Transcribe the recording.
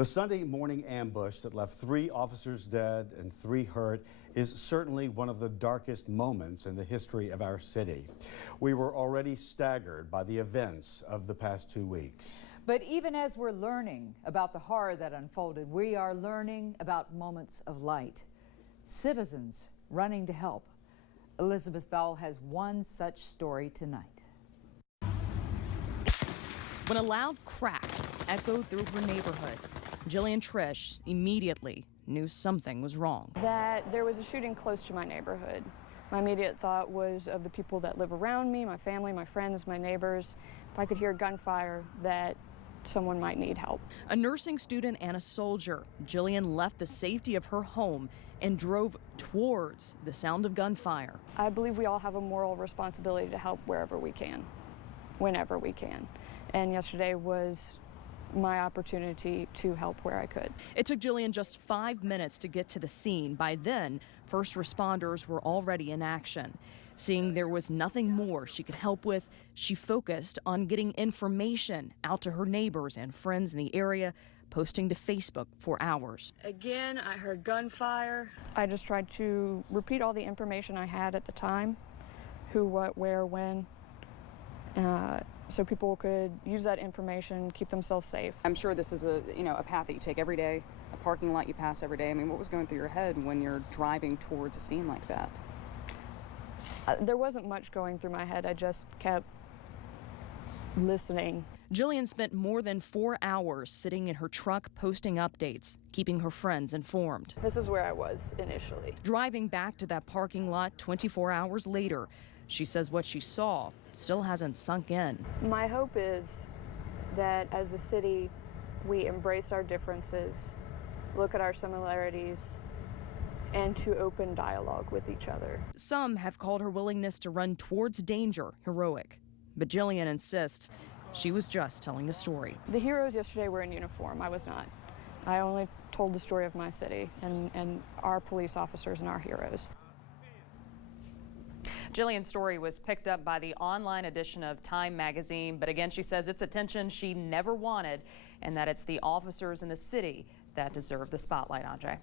The Sunday morning ambush that left 3 officers dead and 3 hurt is certainly one of the darkest moments in the history of our city. We were already staggered by the events of the past 2 weeks. But even as we're learning about the horror that unfolded, we are learning about moments of light. Citizens running to help. Elizabeth Bell has one such story tonight. When a loud crack echoed through her neighborhood, Jillian Trish immediately knew something was wrong. That there was a shooting close to my neighborhood. My immediate thought was of the people that live around me, my family, my friends, my neighbors. If I could hear gunfire, that someone might need help. A nursing student and a soldier, Jillian left the safety of her home and drove towards the sound of gunfire. I believe we all have a moral responsibility to help wherever we can, whenever we can. And yesterday was my opportunity to help where I could. It took Jillian just 5 minutes to get to the scene. By then, first responders were already in action. Seeing there was nothing more she could help with, she focused on getting information out to her neighbors and friends in the area, posting to Facebook for hours. Again, I heard gunfire. I just tried to repeat all the information I had at the time, who, what, where, when, so people could use that information, keep themselves safe. I'm sure this is a path that you take every day, a parking lot you pass every day. I mean, what was going through your head when you're driving towards a scene like that? There wasn't much going through my head. I just kept listening. Jillian spent more than 4 hours sitting in her truck posting updates, keeping her friends informed. This is where I was initially. Driving back to that parking lot 24 hours later, she says what she saw still hasn't sunk in. My hope is that as a city, we embrace our differences, look at our similarities, and to open dialogue with each other. Some have called her willingness to run towards danger heroic, but Jillian insists she was just telling a story. The heroes yesterday were in uniform. I was not. I only told the story of my city and our police officers and our heroes. Jillian's story was picked up by the online edition of Time magazine, but again, she says it's attention she never wanted and that it's the officers in the city that deserve the spotlight, Andre.